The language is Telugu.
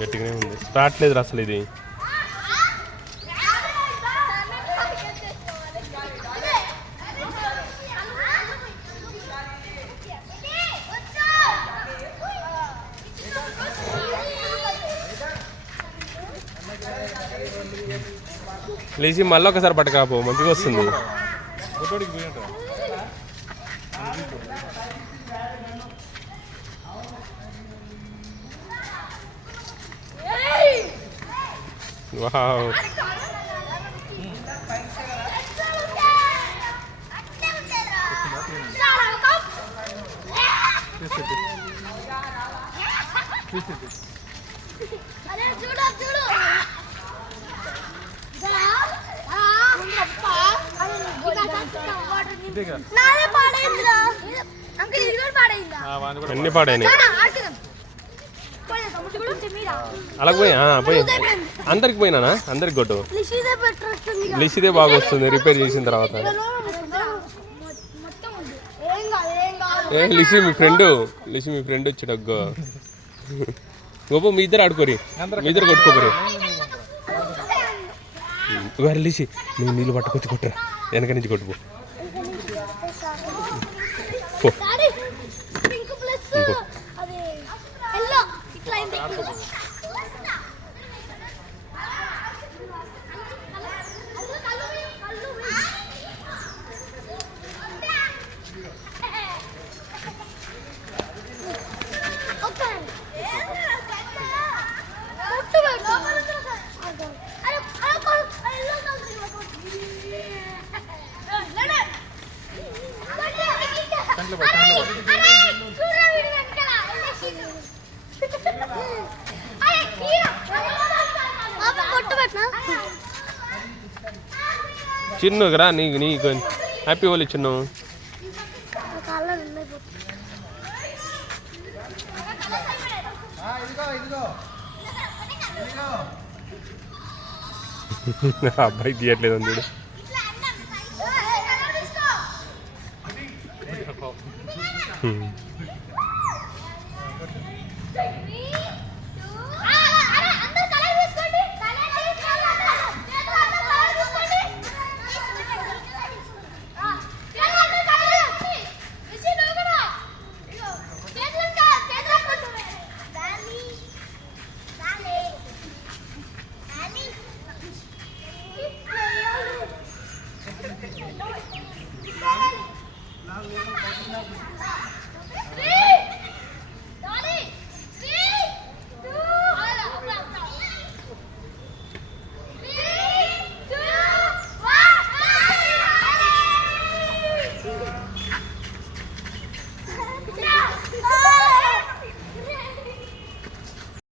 గట్టిగానే ఉంది, రావట్లేదు అసలు ఇది. లేచి మళ్ళీ ఒకసారి పట్టుకాపో, మంచిగా వస్తుంది. వావ్, అన్ని పాడైనాయి. అలాగ పోయి అందరికి పోయినానా? అందరికి కొట్టు. లిషిదే బాగా వస్తుంది రిపేర్ చేసిన తర్వాత. లిషి మీ ఫ్రెండ్ వచ్చాడు. గొప్ప మీ ఇద్దరు ఆడుకోరి, మీ ఇద్దరు కొట్టుకోపోరి. లిషి నువ్వు నీళ్ళు పట్టుకొచ్చి కొట్టరా, వెనక నుంచి కొట్టుకో. చిన్ను రా, నీకు హ్యాపీ హోలీ చిన్ను. అబ్బాయి తీయట్లేదు అందుడు.